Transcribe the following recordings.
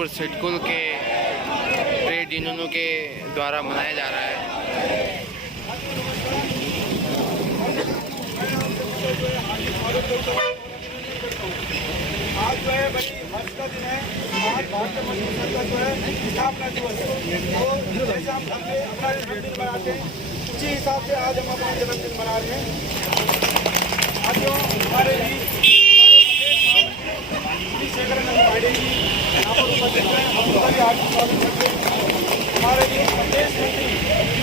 छतरपुर सिडकुल के ट्रेड यूनियनों के द्वारा मनाया जा रहा है। आज जो है बड़ी हर्ष का दिन है। आज भारतीय मजदूर संघ का जो है स्थापना दिवस है। तो जैसे हम अपना जन्मदिन मनाते हैं उसी हिसाब से आज हम अपना जन्मदिन मना रहे हैं। आज जो हमारे यहाँ पर उपस्थित हैं, हम उनका भी हार्दिक स्वागत करते हैं। हमारे लिए प्रदेश मंत्री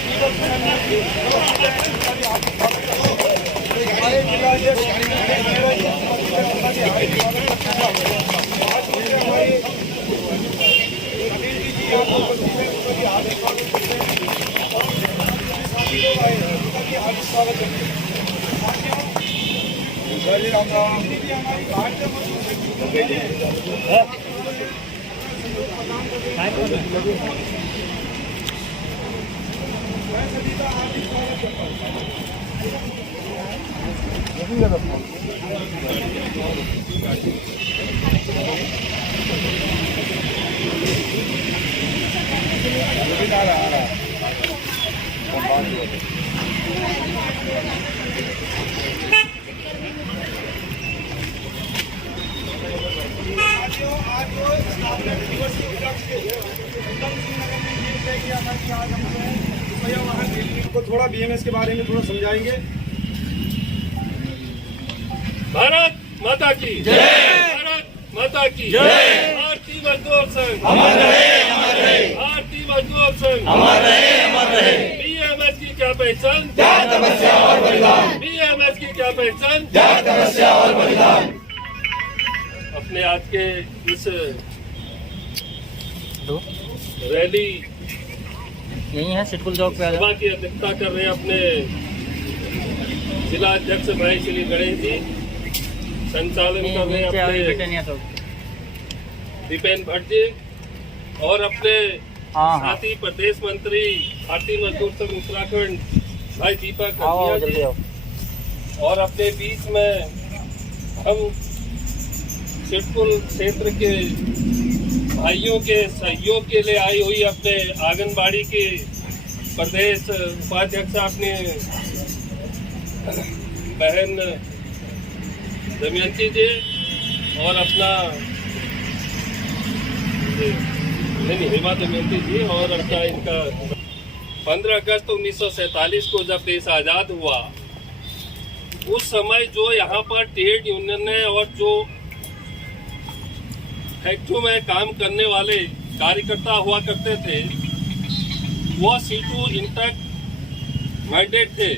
उनका भी हार्दिक स्वागत करते हैं। हमारे जिला अध्यक्ष को थोड़ा बीएमएस के बारे में थोड़ा समझाएंगे। भारत माता की जय, भारत माता की जय। भारतीय मजदूर संघ अमर रहे, अमर रहे। भारतीय मजदूर संघ अमर रहे, अमर रहे। बीएमएस की क्या पहचान, त्याग तपस्या और बलिदान। बीएमएस की क्या पहचान, त्याग तपस्या और बलिदान। अपने आज के इस रैली यही है सिडकुल चौक पे सभा की अध्यक्षता कर रहे हैं अपने जिला अध्यक्ष भाई श्री गणेश जी, संचालन कर रहे हैं अपने दीपेन भट्ट जी और अपने साथी प्रदेश मंत्री भारतीय मजदूर संघ उत्तराखंड भाई दीपक जी और अपने बीच में हम सिडकुल क्षेत्र के भाइयों के सहयोग के लिए आई हुई अपने आंगनबाड़ी के प्रदेश उपाध्यक्ष अपने बहन दमयंती जी और अपना हेमा दमयंती जी और अपना इनका 15 अगस्त 1947 को जब देश आज़ाद हुआ उस समय जो यहाँ पर ट्रेड यूनियन है और जो फैक्ट्रियों में काम करने वाले कार्यकर्ता हुआ करते थे वो C2 इंटैक्ट मैंडेट थे।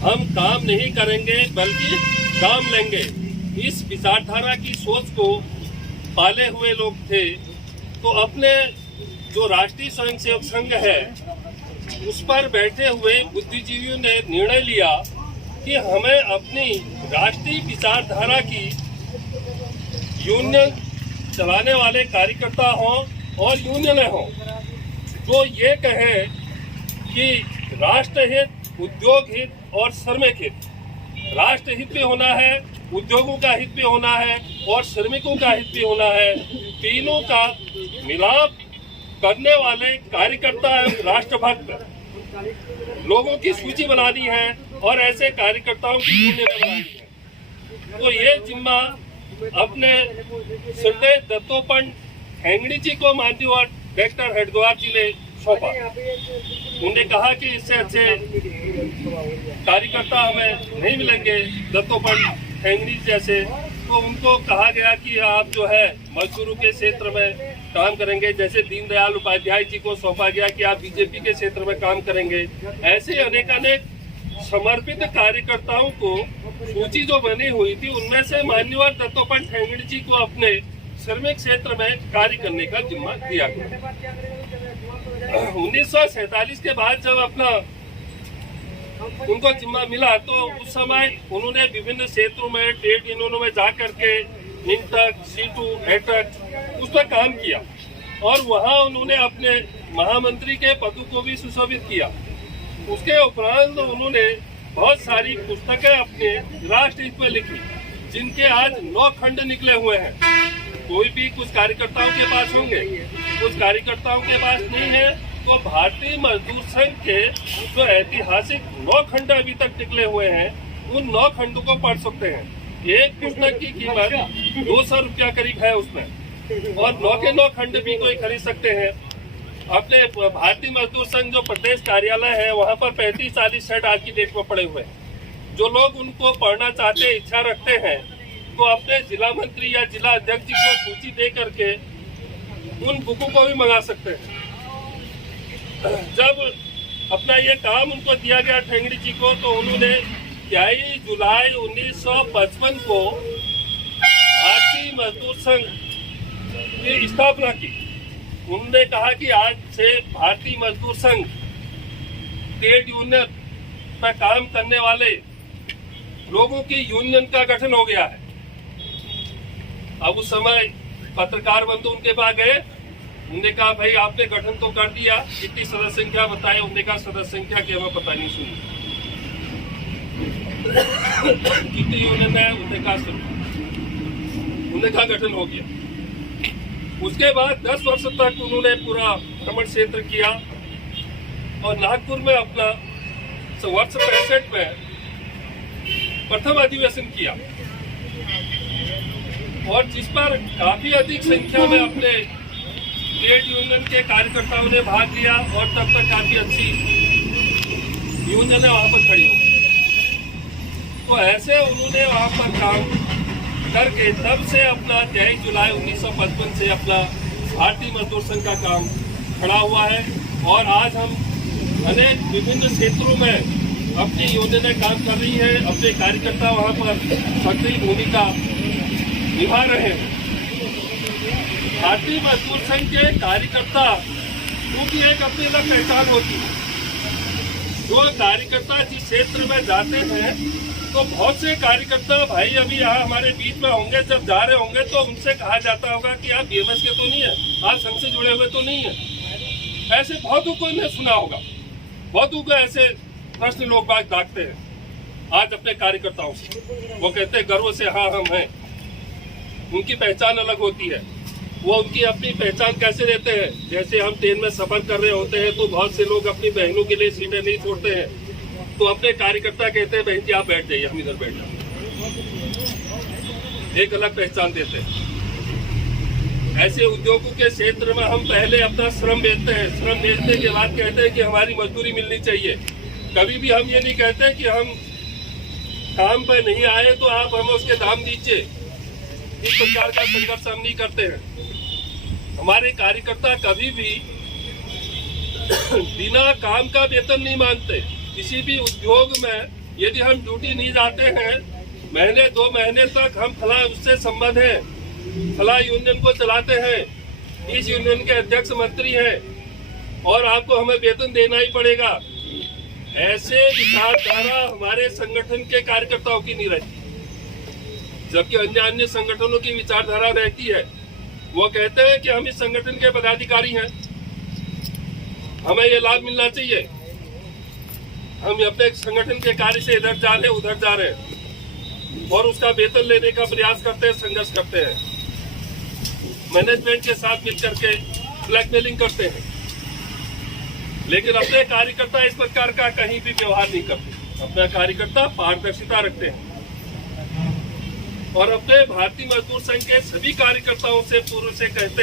हम काम नहीं करेंगे बल्कि काम लेंगे, इस विचारधारा की सोच को पाले हुए लोग थे। तो अपने जो राष्ट्रीय स्वयंसेवक संघ है उस पर बैठे हुए बुद्धिजीवियों ने निर्णय लिया कि हमें अपनी राष्ट्रीय विचारधारा की यूनियन चलाने वाले कार्यकर्ता हों और यूनियनें हों जो ये कहें कि राष्ट्र हित, उद्योग हित और श्रमिक हित, राष्ट्र हित भी होना है, उद्योगों का हित भी होना है और श्रमिकों का हित भी होना है। तीनों का मिलाप करने वाले कार्यकर्ता राष्ट्रभक्त लोगों की सूची बनानी है और ऐसे कार्यकर्ताओं की यूनियन बनानी है। तो ये जिम्मा अपने श्रद्धेय दत्तोपंत ठेंगड़ी जी को माननीय डायरेक्टर हरिद्वार जी ने सौंपा। उन्होंने कहा कि इससे अच्छे कार्यकर्ता हमें नहीं मिलेंगे दत्तोपंत ठेंगड़ी जैसे, तो उनको कहा गया कि आप जो है मजदूरों के क्षेत्र में काम करेंगे। जैसे दीनदयाल उपाध्याय जी को सौंपा गया कि आप बीजेपी के क्षेत्र में काम करेंगे। ऐसे अनेक समर्पित कार्यकर्ताओं को सूची जो बनी हुई थी उनमें से माननीय दत्तोपंत ठेंगड़ी जी को अपने श्रमिक क्षेत्र में कार्य करने का जिम्मा दिया गया। 1947 के बाद जब अपना उनको जिम्मा मिला तो उस समय उन्होंने विभिन्न क्षेत्रों में ट्रेड यूनियनों में जा करके इंटक, C2, एटक उस पर काम किया और वहां उन्होंने अपने महामंत्री के पद को भी सुशोभित किया। उसके उपरांत उन्होंने बहुत सारी पुस्तकें अपने राष्ट्र हित में लिखी जिनके आज 9 खंड निकले हुए हैं। कोई भी कुछ कार्यकर्ताओं के पास होंगे, कुछ कार्यकर्ताओं के पास नहीं है, तो भारतीय मजदूर संघ के जो ऐतिहासिक 9 खंड अभी तक निकले हुए हैं, उन 9 खंडों को पढ़ सकते हैं। एक पुस्तक की कीमत 200 रुपया करीब है उसमें, और 9 के 9 खंड भी कोई खरीद सकते हैं। अपने भारतीय मजदूर संघ जो प्रदेश कार्यालय है, वहाँ पर 35-40 सेट आज की डेट में पड़े हुए हैं। जो लोग उनको पढ़ना चाहते हैं, इच्छा रखते हैं, तो अपने जिला मंत्री या जिला अध्यक्ष जी को सूची दे करके उन बुकों को भी मंगा सकते हैं। जब अपना ये काम उनको दिया गया ठेंगड़ी जी को, तो उन्होंने 23 जुलाई 1955 को भारतीय मजदूर संघ की स्थापना की। उन्होंने कहा कि आज से भारतीय मजदूर संघ ट्रेड यूनियन पर काम करने वाले लोगों की यूनियन का गठन हो गया है। अब उस समय पत्रकार बंधु उनके पास गए, उन्होंने कहा भाई आपने गठन तो कर दिया, कितनी सदस्य संख्या बताए? उन्होंने कहा सदस्य संख्या की हमें पता नहीं सुनी। कितनी यूनियन है? उन्होंने कहा उन्होंने कहा गठन हो गया। उसके बाद 10 वर्ष तक उन्होंने पूरा भ्रमण क्षेत्र किया और नागपुर में अपना वर्ष 65 में प्रथम अधिवेशन किया, और जिस पर काफी अधिक संख्या में अपने ट्रेड यूनियन के कार्यकर्ताओं ने भाग लिया, और तब तक काफी अच्छी यूनियन वहां पर खड़ी हो गई। तो ऐसे उन्होंने वहां पर काम करके तब से अपना 23 जुलाई 1955 से अपना भारतीय मजदूर संघ का काम खड़ा हुआ है। और आज हम अनेक विभिन्न क्षेत्रों में अपनी यूनियनें काम कर रही है, अपने कार्यकर्ता वहां पर सक्रिय भूमिका निभा रहे हैं। भारतीय मजदूर संघ के कार्यकर्ता क्योंकि एक अपनी अलग पहचान होती है। जो कार्यकर्ता जिस क्षेत्र में जाते हैं, तो बहुत से कार्यकर्ता भाई अभी यहाँ हमारे बीच में होंगे, जब जा रहे होंगे तो उनसे कहा जाता होगा कि आप बीएमएस के तो नहीं है, आप संघ से जुड़े हुए तो नहीं है। ऐसे बहुतों को इन्हें सुना होगा, बहुतों को ऐसे प्रश्न लोग बात दागते हैं आज अपने कार्यकर्ताओं से। वो कहते हैं गर्व से हाँ हम हैं। उनकी पहचान अलग होती है। वो उनकी अपनी पहचान कैसे देते हैं? जैसे हम ट्रेन में सफर कर रहे होते हैं, तो बहुत से लोग अपनी बहनों के लिए सीटें नहीं छोड़ते हैं, तो अपने कार्यकर्ता कहते हैं बहन जी आप बैठ जाइए, हम इधर बैठ जाए। एक अलग पहचान देते हैं। ऐसे उद्योगों के क्षेत्र में हम पहले अपना श्रम बेचते हैं, श्रम बेचने के बाद कहते हैं कि हमारी मजदूरी मिलनी चाहिए। कभी भी हम ये नहीं कहते कि हम काम पर नहीं आए तो आप हमें उसके दाम दीजिए। इस प्रकार का संघर्ष हम नहीं करते हैं। हमारे कार्यकर्ता कभी भी बिना काम का वेतन नहीं मांगते। किसी भी उद्योग में यदि हम ड्यूटी नहीं जाते हैं, महीने 2 महीने तक हम फला उससे संबंध है, फला यूनियन को चलाते हैं, इस यूनियन के अध्यक्ष मंत्री हैं और आपको हमें वेतन देना ही पड़ेगा, ऐसे विचारधारा हमारे संगठन के कार्यकर्ताओं की नहीं रहती। जबकि अन्य संगठनों की विचारधारा रहती है। वो कहते हैं कि हम इस संगठन के पदाधिकारी हैं, हमें ये लाभ मिलना चाहिए, हम अपने संगठन के कार्य से इधर जा रहे हैं उधर जा रहे हैं, और उसका वेतन लेने का प्रयास करते हैं, संघर्ष करते हैं, मैनेजमेंट के साथ मिलकर के ब्लैकमेलिंग करते हैं। लेकिन अपने कार्यकर्ता इस प्रकार का कहीं भी व्यवहार नहीं करते। अपना कार्यकर्ता पारदर्शिता रखते हैं और अपने भारतीय मजदूर संघ के सभी कार्यकर्ताओं से पूर्व से कहते